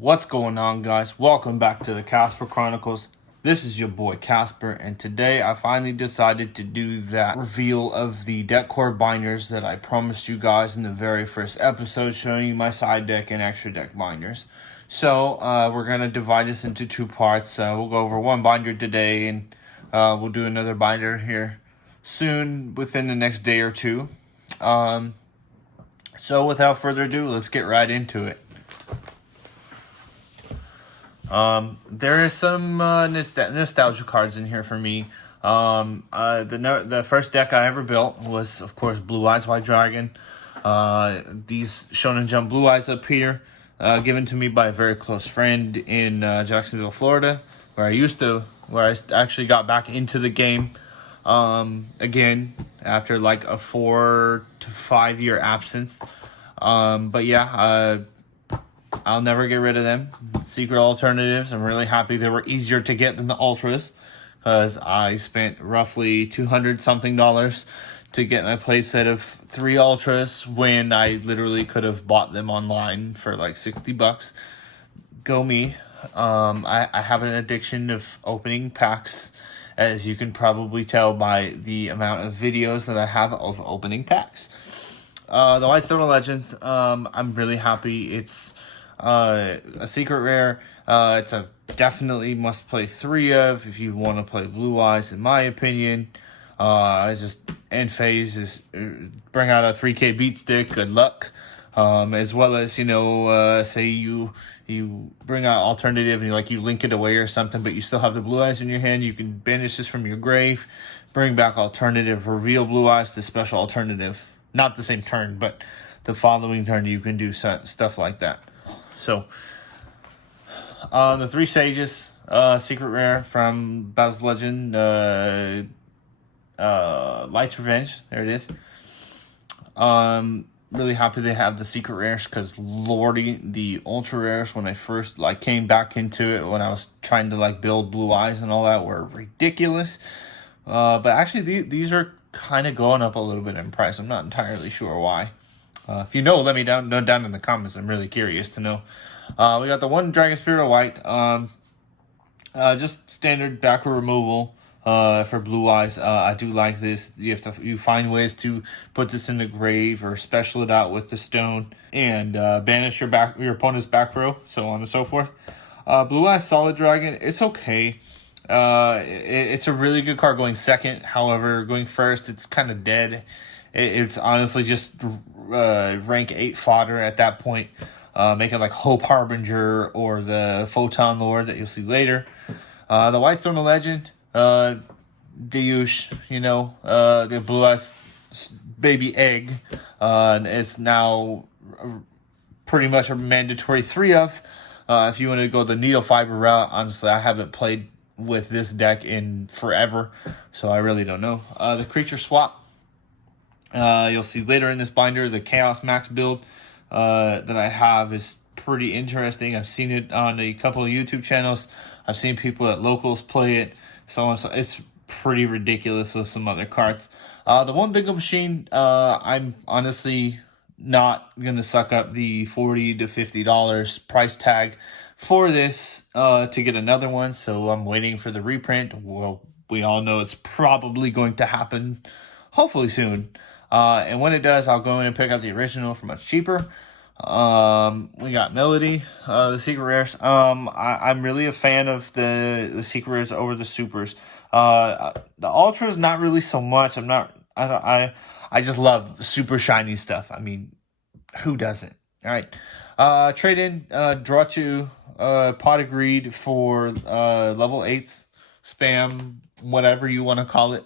What's going on, guys? Welcome back to the Casper Chronicles. This is your boy Casper, and today I finally decided to do that reveal of the deck core binders that I promised you guys in the very first episode, showing you my side deck and extra deck binders. So we're going to divide this into two parts. We'll go over one binder today, and we'll do another binder here soon within the next day or two. So without further ado, let's get right into it. There is some nostalgia cards in here for me. The first deck I ever built was, of course, Blue Eyes White Dragon. These Shonen Jump Blue Eyes up here, given to me by a very close friend in Jacksonville, Florida, where I actually got back into the game again after like a 4 to 5 year absence. But yeah, I'll never get rid of them. Secret alternatives, I'm really happy they were easier to get than the ultras, because I spent roughly $200 something to get my playset of 3 ultras when I literally could have bought them online for like $60. Go me. I have an addiction of opening packs, as you can probably tell by the amount of videos that I have of opening packs. The White Stone Legends, I'm really happy. It's a secret rare. It's a definitely must play 3 of if you want to play Blue Eyes, in my opinion. Just end phase is bring out a 3K beat stick. Good luck. As well as, say you bring out alternative and you link it away or something, but you still have the Blue Eyes in your hand. You can banish this from your grave, bring back alternative, reveal Blue Eyes to special alternative. Not the same turn, but the following turn you can do stuff like that. So, the 3 Sages, secret rare from Battle's Legend, Light's Revenge. There it is. Really happy they have the secret rares, because lordy, the ultra rares when I first came back into it, when I was trying to build Blue Eyes and all that, were ridiculous. But actually these are kind of going up a little bit in price. I'm not entirely sure why. If you know, let me know down in the comments. I'm really curious to know. We got the one Dragon Spirit of White. Just standard backward removal for Blue Eyes. I do like this. You find ways to put this in the grave or special it out with the stone and banish your opponent's back row, so on and so forth. Blue Eyes Solid Dragon, it's okay. It's a really good card going second. However, going first, it's kind of dead. It's honestly just rank 8 fodder at that point. Make it like Hope Harbinger or the Photon Lord that you'll see later. The White Stone Legend, the Blue Eyes baby egg, is now pretty much a mandatory 3 of. If you want to go the needle fiber route, honestly, I haven't played with this deck in forever, so I really don't know. The creature swap, you'll see later in this binder, the Chaos Max build that I have is pretty interesting. I've seen it on a couple of YouTube channels. I've seen people at locals play it. So it's pretty ridiculous with some other cards. The one big machine, I'm honestly not going to suck up the $40 to $50 price tag for this to get another one. So I'm waiting for the reprint. Well, we all know it's probably going to happen hopefully soon. And when it does, I'll go in and pick up the original for much cheaper. We got Melody, the secret rares. I'm really a fan of the secret rares over the supers. The ultras, not really so much. I just love super shiny stuff. I mean, who doesn't? All right. Trade in, draw 2, pot of greed for level 8s, spam, whatever you want to call it.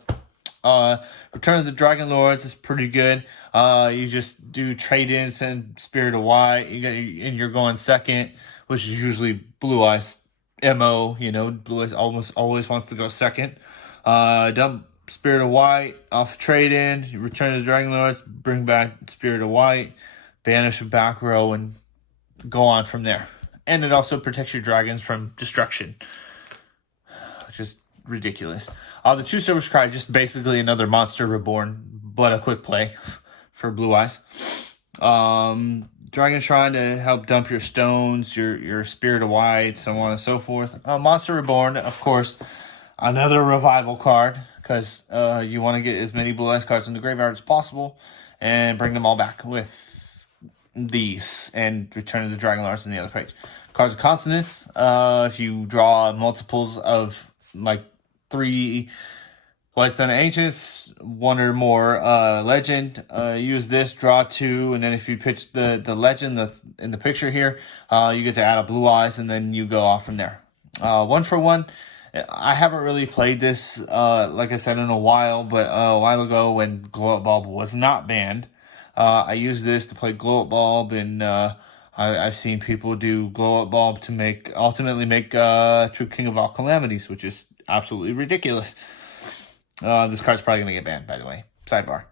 Return of the Dragon Lords is pretty good. You just do trade-ins and Spirit of White, and you're going second, which is usually Blue Eyes MO. Blue Eyes almost always wants to go second. Dump Spirit of White off trade-in, return the Dragon Lords, bring back Spirit of White, banish a back row, and go on from there. And it also protects your dragons from destruction, which is ridiculous. The 2 Silver Cry, just basically another Monster Reborn, but a quick play for Blue Eyes. Dragon Shrine to help dump your stones, your Spirit of White, so on and so forth. Monster Reborn, of course, another revival card, because you want to get as many blue eyes cards in the graveyard as possible and bring them all back with these and Return of the Dragon Lords in the other page. Cards of Consonants, if you draw multiples of like 3 Whitestone Ancients, 1 or more legend, use this, draw 2, and then if you pitch the legend in the picture here, you get to add a blue eyes, and then you go off from there. 1 for 1. I haven't really played this, like I said, in a while, but a while ago when Glow Up Bulb was not banned, I used this to play Glow Up Bulb, and I've seen people do Glow Up Bulb to ultimately make True King of All Calamities, which is absolutely ridiculous. This card's probably going to get banned, by the way. Sidebar.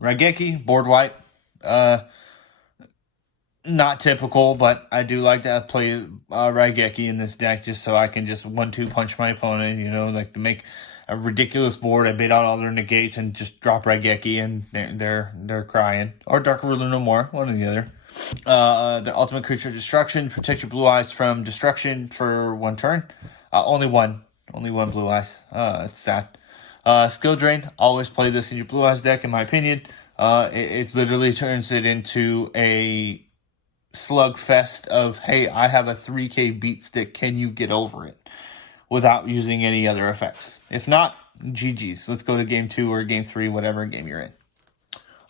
Raigeki, board white. Not typical, but I do like to play Raigeki in this deck just so I can just 1-2 punch my opponent, like to make a ridiculous board. I bait out all their negates and just drop Raigeki, and they're crying. Or Dark Ruler No More, one or the other. The ultimate creature destruction. Protect your blue eyes from destruction for 1 turn. Only one blue eyes. It's sad. Skill Drain. Always play this in your blue eyes deck, in my opinion. It literally turns it into a slugfest of, hey, I have a 3k beat stick, can you get over it? Without using any other effects. If not, GG's. Let's go to game 2 or game 3, whatever game you're in.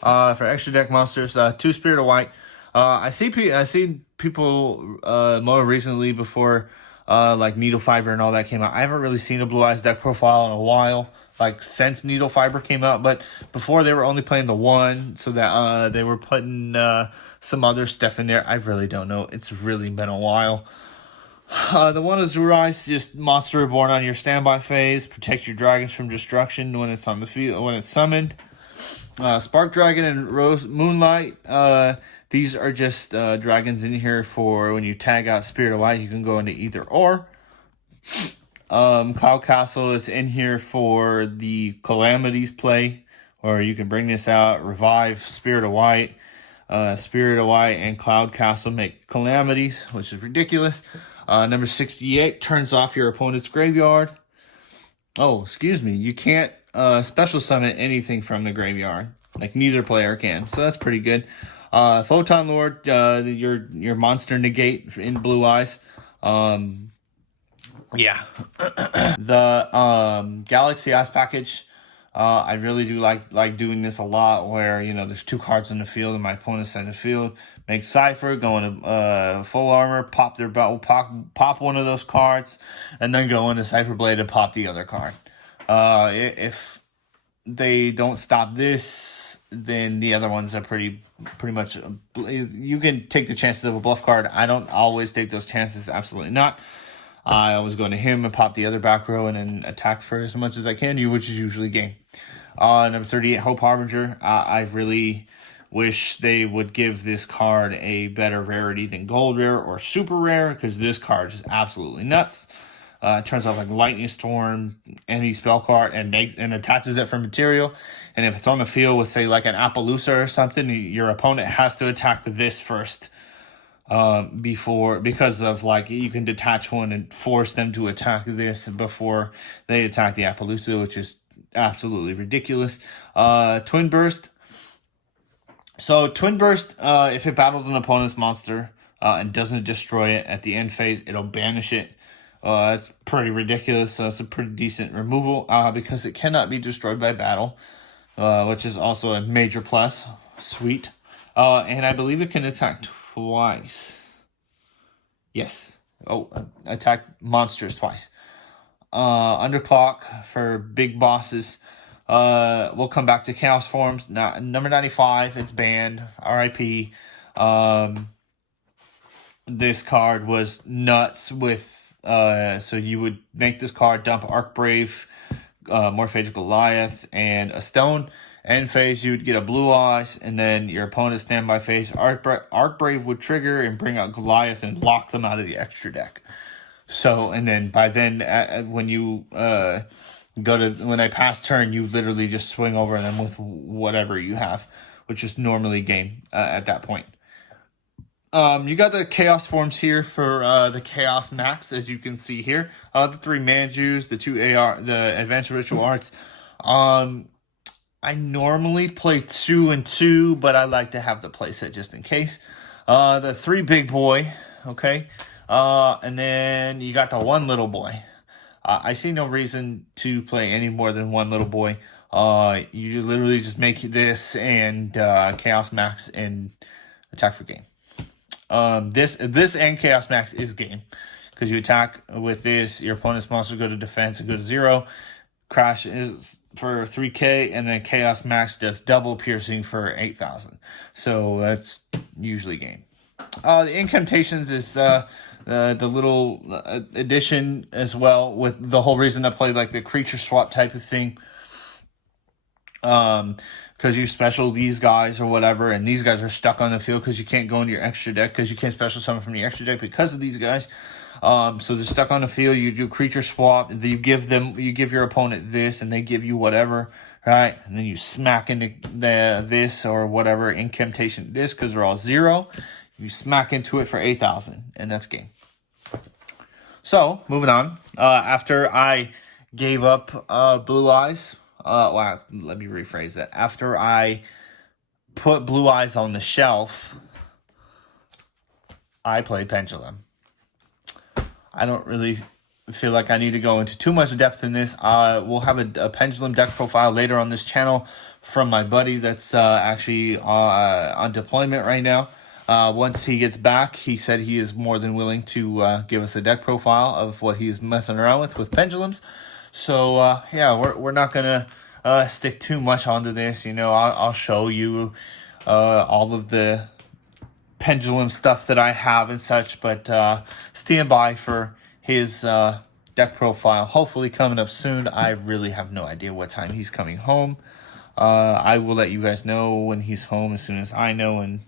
For extra deck monsters, 2 Spirit of White. I see people more recently before like Needle Fiber and all that came out. I haven't really seen a Blue Eyes deck profile in a while, like since Needle Fiber came out. But before, they were only playing the 1, so that they were putting some other stuff in there. I really don't know. It's really been a while. The 1 is Rise, just Monster Reborn on your standby phase. Protect your dragons from destruction when it's on the field, when it's summoned. Spark Dragon and Rose Moonlight. These are just dragons in here for when you tag out Spirit of White. You can go into either or. Cloud Castle is in here for the Calamities play, or you can bring this out, revive Spirit of White. Spirit of White and Cloud Castle make Calamities, which is ridiculous. Number 68 turns off your opponent's graveyard. Oh, excuse me. You can't special summon anything from the graveyard. Like, neither player can. So that's pretty good. Photon Lord, your monster negate in Blue Eyes. Yeah. The Galaxy Ice package. I really do like doing this a lot, where there's 2 cards in the field and my opponent's in the field. Make Cypher, go into full armor, pop their belt, pop one of those cards, and then go into Cypher Blade and pop the other card. If they don't stop this, then the other ones are pretty much. You can take the chances of a bluff card. I don't always take those chances. Absolutely not. I always go into him and pop the other back row and then attack for as much as I can, which is usually game. Number 38, Hope Harbinger. I really wish they would give this card a better rarity than Gold Rare or Super Rare, because this card is absolutely nuts. It turns out like Lightning Storm, any spell card, and attaches it for material. And if it's on the field with, say, like an Appaloosa or something, your opponent has to attack with this first. Because of, like, you can detach one and force them to attack this before they attack the Appaloosa, which is absolutely ridiculous. Twin Burst. So Twin Burst, if it battles an opponent's monster and doesn't destroy it at the end phase, it'll banish it. It's pretty ridiculous. So it's a pretty decent removal because it cannot be destroyed by battle, which is also a major plus. Sweet. And I believe it can attack twice. Yes. Oh, attack monsters twice. Underclock for big bosses. We'll come back to Chaos Forms. Now, number 95, it's banned. RIP. This card was nuts with... so you would make this card, dump Archbrave, Morphage Goliath, and a stone. End phase, you would get a Blue Eyes, and then your opponent's standby phase, Archbrave would trigger and bring out Goliath and lock them out of the extra deck. So, and then by then, when you when they pass turn, you literally just swing over them with whatever you have, which is normally game at that point. You got the Chaos forms here for the Chaos Max, as you can see here. The 3 Manjus, the 2 AR, the Advanced Ritual Arts. I normally play 2 and 2, but I like to have the playset just in case. The 3 Big Boy, okay? And then you got the 1 Little Boy. I see no reason to play any more than 1 Little Boy. You literally just make this and Chaos Max and attack for game. This and Chaos Max is game, because you attack with this, your opponent's monster go to defense and go to 0. Crash is for 3k, and then Chaos Max does double piercing for 8,000. So that's usually game. The Incantations is the little addition as well, with the whole reason I play like the creature swap type of thing. Because you special these guys or whatever, and these guys are stuck on the field because you can't go into your extra deck, because you can't special summon from your extra deck because of these guys. So they're stuck on the field. You do creature swap. You give your opponent this, and they give you whatever, right? And then you smack into this or whatever incantation this, because they're all 0. You smack into it for 8,000, and that's game. So moving on. After I gave up Blue Eyes. Wow, let me rephrase that. After I put Blue Eyes on the shelf, I played Pendulum. I don't really feel like I need to go into too much depth in this. We'll have a Pendulum deck profile later on this channel from my buddy that's actually on deployment right now. Once he gets back, he said he is more than willing to give us a deck profile of what he's messing around with pendulums. So, yeah, we're not going to stick too much onto this. You know, I'll show you all of the pendulum stuff that I have and such. But stand by for his deck profile, hopefully coming up soon. I really have no idea what time he's coming home. I will let you guys know when he's home as soon as I know, and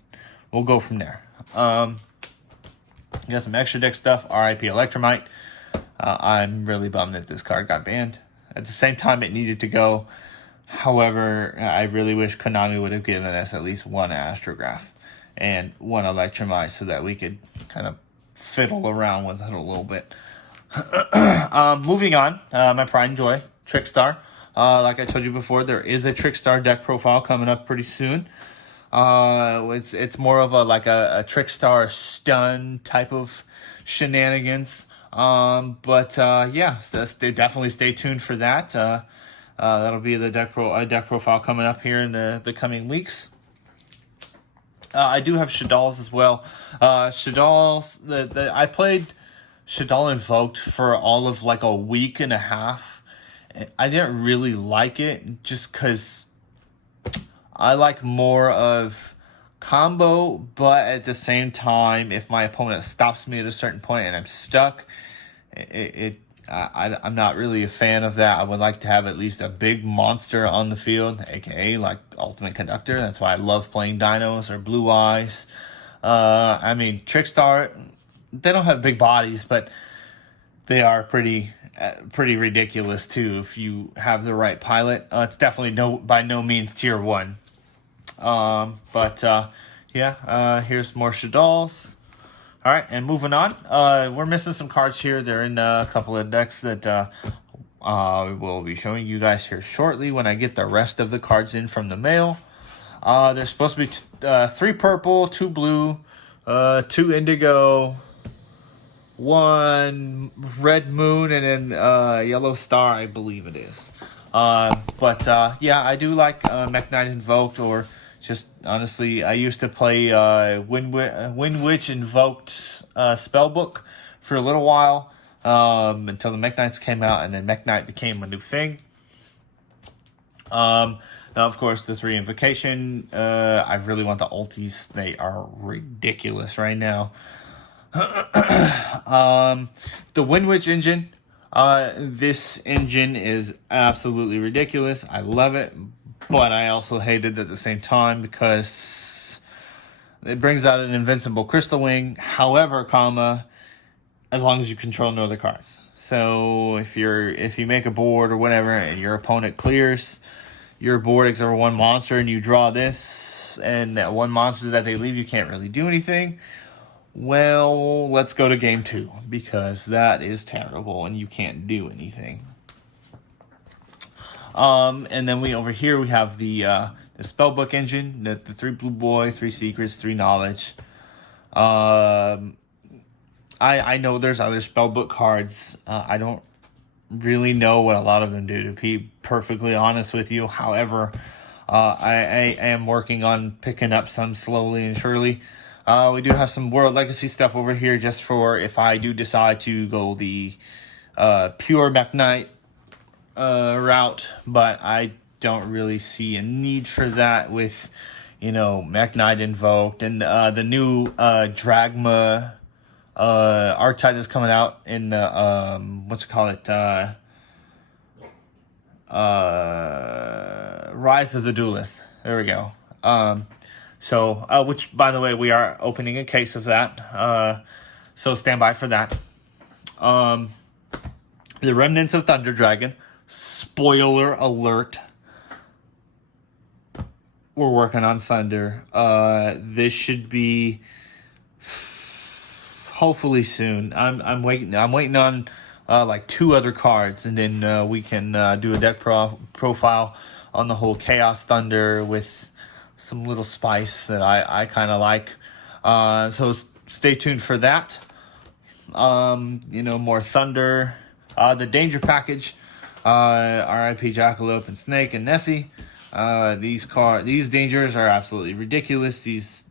we'll go from there. Got some extra deck stuff. RIP Electromite. I'm really bummed that this card got banned. At the same time, it needed to go. However, I really wish Konami would have given us at least 1 Astrograph and 1 Electromite so that we could kind of fiddle around with it a little bit. Moving on, my pride and joy, Trickstar. Like I told you before, there is a Trickstar deck profile coming up pretty soon. It's more of a Trickstar stun type of shenanigans. Yeah, they definitely stay tuned for that. That'll be the deck profile coming up here in the coming weeks. I do have Shadal's as well. Shadal's, I played Shadal Invoked for all of like a week and a half. I didn't really like it just because I like more of combo, but at the same time, if my opponent stops me at a certain point and I'm stuck, I'm not really a fan of that. I would like to have at least a big monster on the field, aka like Ultimate Conductor. That's why I love playing Dinos or Blue Eyes. I mean, Trickstar, they don't have big bodies, but they are pretty ridiculous too if you have the right pilot. It's definitely by no means tier 1. Here's more Shadals. All right, and moving on. We're missing some cards here. They're in a couple of decks that we'll be showing you guys here shortly when I get the rest of the cards in from the mail. There's supposed to be 3 purple, 2 blue, 2 indigo, 1 red moon, and then yellow star, I believe it is. Yeah, I do like Mech Knight Invoked, or just honestly, I used to play Wind Witch Invoked Spellbook for a little while until the Mech Knights came out, and then Mech Knight became a new thing. Now, of course, the 3 Invocation. I really want the ultis. They are ridiculous right now. The Wind Witch engine. This engine is absolutely ridiculous. I love it, but I also hate it at the same time because it brings out an invincible Crystal Wing. However, as long as you control no other cards. So if you make a board or whatever and your opponent clears your board except for 1 monster and you draw this, boss and that one monster that they leave, you can't really do anything. Well, let's go to game 2, because that is terrible and you can't do anything. And then over here we have the spellbook engine, the 3 blue boy, 3 secrets, 3 knowledge. I know there's other spellbook cards. I don't really know what a lot of them do, to be perfectly honest with you. However, I am working on picking up some slowly and surely. We do have some World Legacy stuff over here, just for if I do decide to go the pure Mech Knight route, but I don't really see a need for that with, Mech Knight invoked, and the new Dragma archetype that's coming out in the Rise of the Duelist. There we go. Which, by the way, we are opening a case of that. So stand by for that. The Remnants of Thunder Dragon. Spoiler alert. We're working on Thunder. This should be hopefully soon. I'm waiting on like 2 other cards, and then we can do a deck profile on the whole Chaos Thunder with some little spice that I kind of like. So stay tuned for that. More Thunder. The Danger Package. RIP Jackalope and Snake and Nessie. These dangers are absolutely ridiculous. These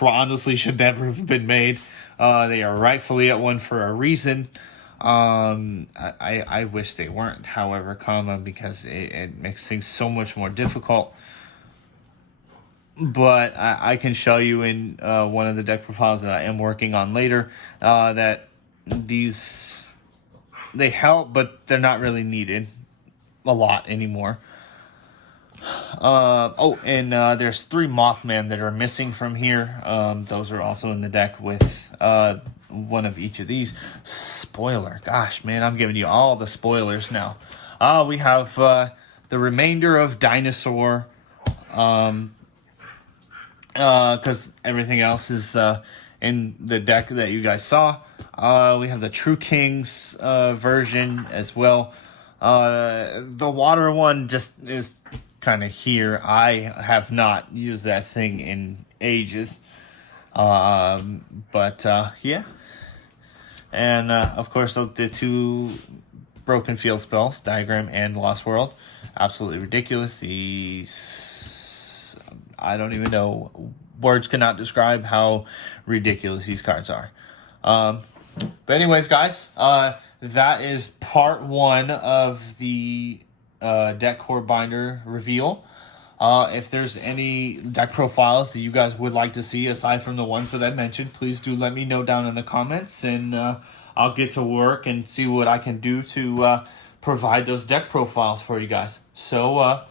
honestly should never have been made. They are rightfully at 1 for a reason. I wish they weren't, however, because it makes things so much more difficult. But I can show you in one of the deck profiles that I am working on later that they help, but they're not really needed a lot anymore. There's 3 Mothman that are missing from here. Those are also in the deck with one of each of these. Spoiler. Gosh, man, I'm giving you all the spoilers now. We have the remainder of Dinosaur. Because everything else is in the deck that you guys saw. We have the True Kings version as well. The water one just is kind of here. I have not used that thing in ages. Yeah. And of course the 2 Broken Field spells, Diagram and Lost World. Absolutely ridiculous. I don't even know. Words cannot describe how ridiculous these cards are. But anyways, guys, that is part 1 of the deck core binder reveal. If there's any deck profiles that you guys would like to see aside from the ones that I mentioned, please do let me know down in the comments, and I'll get to work and see what I can do to provide those deck profiles for you guys. So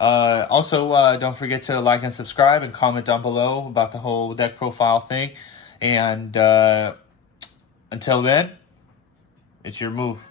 also, don't forget to like and subscribe and comment down below about the whole deck profile thing. And until then, it's your move.